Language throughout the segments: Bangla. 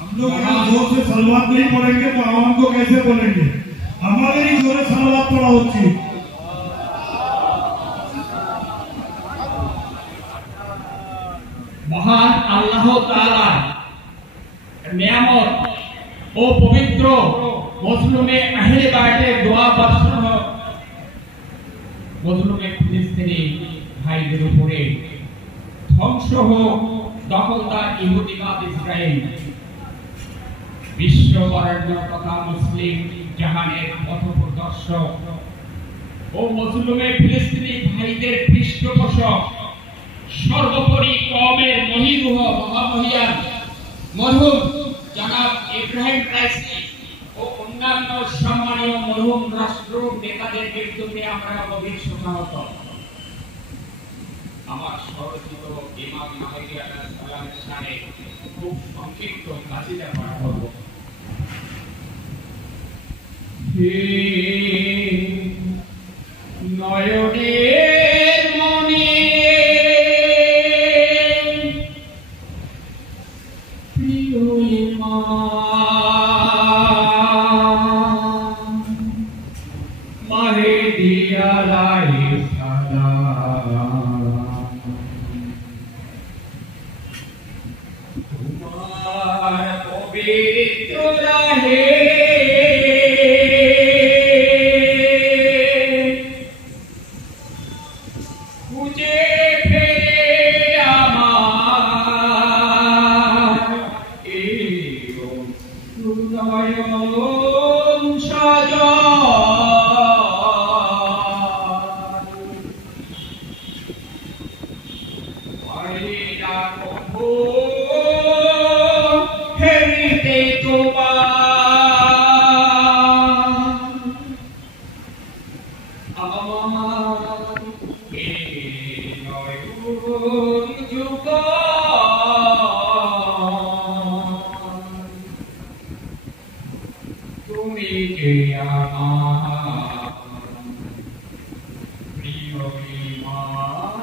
हम लोग जोर से सलवात नहीं पढ़ेंगे तो आवाम को कैसे बोलेंगे? हमारे ही जोर से सलवात पढ़ा उचित। মহান আল্লাহ তাআলা নিয়ামত ও পবিত্র মজলুমে আহলে বাইতের দোয়া বর্ষণ মজলুমে ফিলিস্তিনি ভাইদের উপরে ধ্বংস হোক দখলদার ইহুদিবাদ ইসরায়েল। বিশ্ব বরেণ্য তথা মুসলিম জাহানের পথপ্রদর্শক ও মজলুমে ফিলিস্তিনি ভাইদের পৃষ্ঠপোষক সর্বোপরি কওমের মহিরুহ মহামহিয়ান মরহুম জনাব ইব্রাহিম রাইসি ও অন্যান্য সম্মানীয় মরহুম রাষ্ট্র নেতাদের মৃত্যুতে আমরা গভীর শোকাহত। আমার স্মরণীয় ইমাম মাহদী আলাইহিস সালামের শানে খুব সংক্ষিপ্ত কাসিদা পাঠ করব। নয়নের মনি প্রিয় ইমাম মাহদী আলাইহিস সালাম, তোমার পবিত্র রাহে খুঁজে ফেরে আমার নয়ন সাজান, পাইনা কভু ফেরিতে তোমার আমার নয়ন যুগান, তুমি যে আমার প্রিয় ইমাম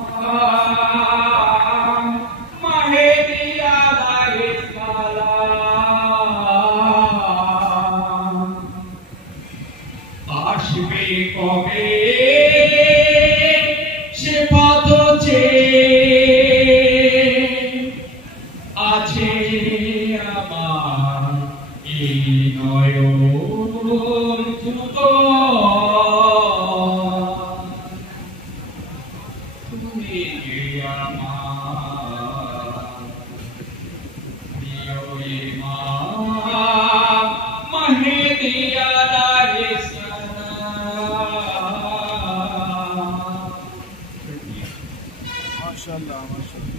মাহদী আলাইহিস সালাম। আসবে কবে সে পথ আছে আমার এই নয়ন যুগান, তুমি যে আমার প্রিয় ইমাম মাহদী আলাইহিস সালাম। माशाअल्लाह माशाअल्लाह।